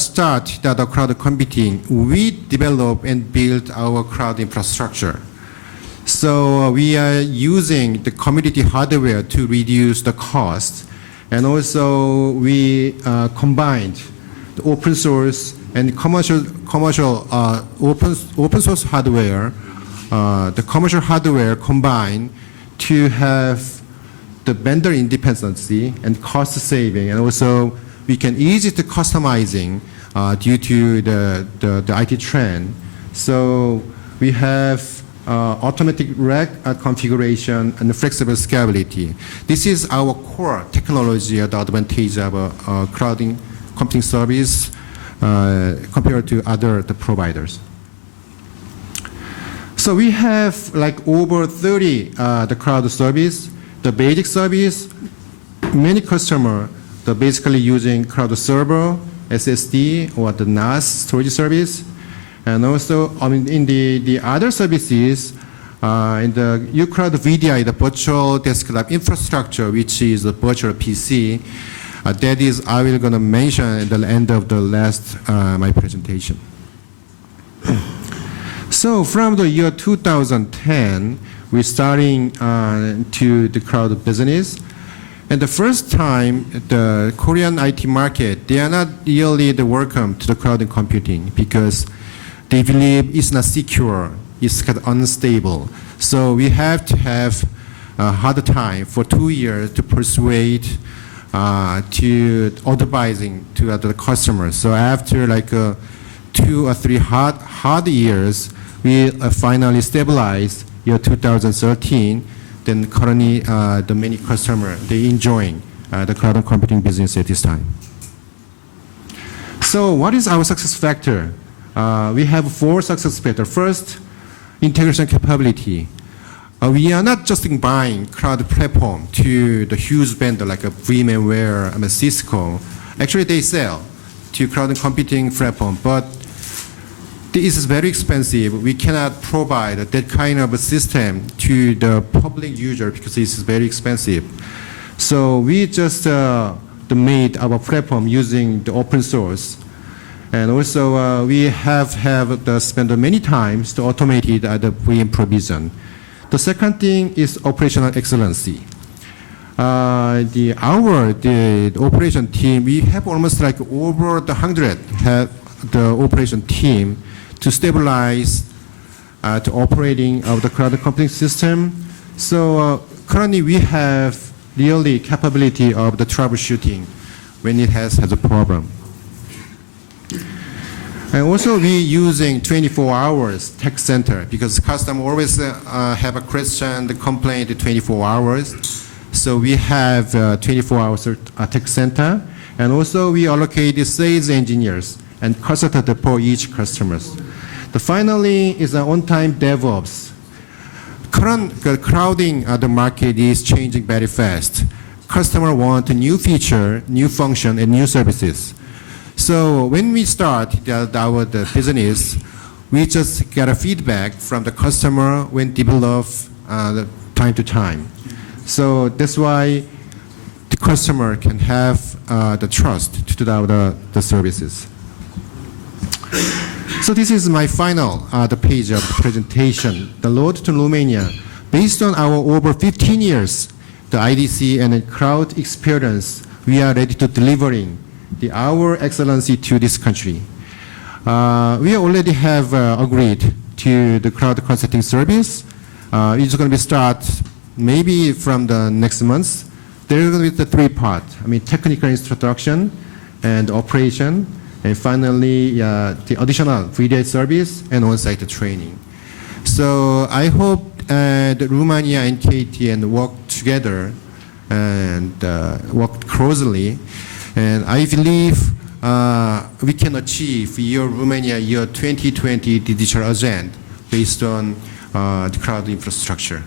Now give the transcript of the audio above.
start the cloud computing, we develop and build our cloud infrastructure. So we are using the community hardware to reduce the cost. And also we combined the open source and commercial open source hardware, the commercial hardware combined to have the vendor independency and cost saving, and also we can easy to customizing due to the IT trend. So we have automatic rack configuration and flexible scalability. This is our core technology, the advantage of a cloud computing service compared to other providers. So we have like over 30 the cloud service. The basic service, many customers are basically using cloud server, SSD, or the NAS storage service. And also, in the other services, in the uCloud VDI, the virtual desktop infrastructure, which is the virtual PC, that is I will going to mention at the end of the last my presentation. So from the year 2010, we're starting to the cloud business. And the first time, the Korean IT market, they are not really the welcome to the cloud computing because they believe it's not secure, it's kind of unstable. So we have to have a hard time for 2 years to persuade to advising to other customers. So after like 2 or 3 hard years, we finally stabilized year 2013. Then currently the many customers, they enjoying the cloud computing business at this time. So what is our success factor? We have 4 success factors. First, integration capability. We are not just buying cloud platform to the huge vendor like a VMware, Cisco. Actually, they sell to cloud computing platform, but this is very expensive. We cannot provide that kind of a system to the public user because this is very expensive. So we just made our platform using the open source. And also we have spent many times to automate the VM provision. The second thing is operational excellency. The operation team, we have almost like over 100 the operation team to stabilize the operating of the cloud computing system. So currently we have really capability of the troubleshooting when it has a problem. And also we using 24 hours tech center because customer always have a question, the complaint 24 hours. So we have 24 hours tech center, and also we allocate the sales engineers and consultant for each customers. Finally is on-time DevOps. Current crowding the market is changing very fast. Customer want a new feature, new function, and new services. So when we start our business, we just get a feedback from the customer when develop time to time. So that's why the customer can have the trust to do the services. So this is my final the page of the presentation, the road to Romania. Based on our over 15 years, the IDC and the cloud experience, we are ready to delivering our excellency to this country. We already have agreed to the cloud consulting service. It's going to be start maybe from the next month. There are going to be the 3 parts. Technical introduction and operation, and finally the additional VDI service and on-site training. So I hope that Romania and KT work together and work closely. And I believe we can achieve Romania year 2020 digital agenda based on the cloud infrastructure.